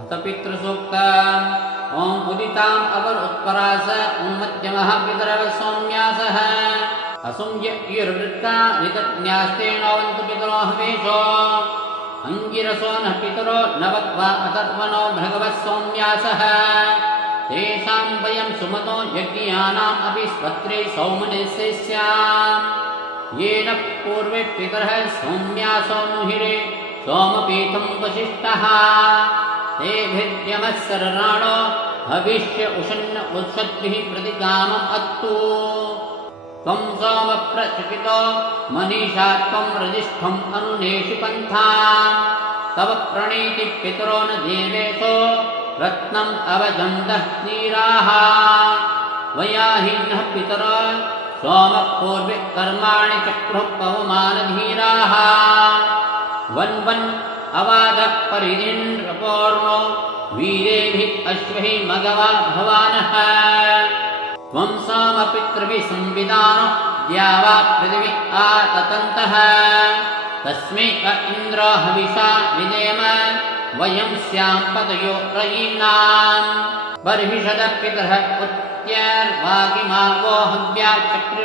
अथ पितृसूक्तम् ॐ उदिताम् अपर उत्परास ॐ मध्यमः पितरः सौम्यासः असुम्यर्वृत्ता ऋतज्ञास्तेनोऽवन्तु पितरो हवेशो अङ्गिरसो नः पितरो नवक्वा अतर्वणो भृगवः सौम्यासः तेषां वयं सुमतो यज्ञानाम् अपि स्वत्रे सौमनस्य स्याम् येन पूर्वे पितरः सौम्यासो नुहिरे सोमपीठं वसिष्ठः तेभिर्यमः सरराणो हविष्य उषन्न उत्सद्भिः प्रतिकामम् अत्तु त्वं सोमप्रचकितो मनीषा त्वं रजिष्ठम् अनुनेषि पन्था तव प्रणीति पितरो न देवेशो रत्नम् अवजन्दः नीराः वयाहीनः पितरो सोमपूर्वे कर्माणि चक्रुः पवमानधीराः वन्वन् अवादः परिधिन्नृपोर्णो वीरेभिः अश्वैः मघवा भवानः त्वं सोमपितृभिः संविदानो द्यावा पृथिवी आततन्तः तस्मै इन्द्रो हविषा विदेम वयं स्यां पतयो रयीणाम् बर्हिषदः पितरः उत्त्यर्वागिमा वो हव्या चक्रिमा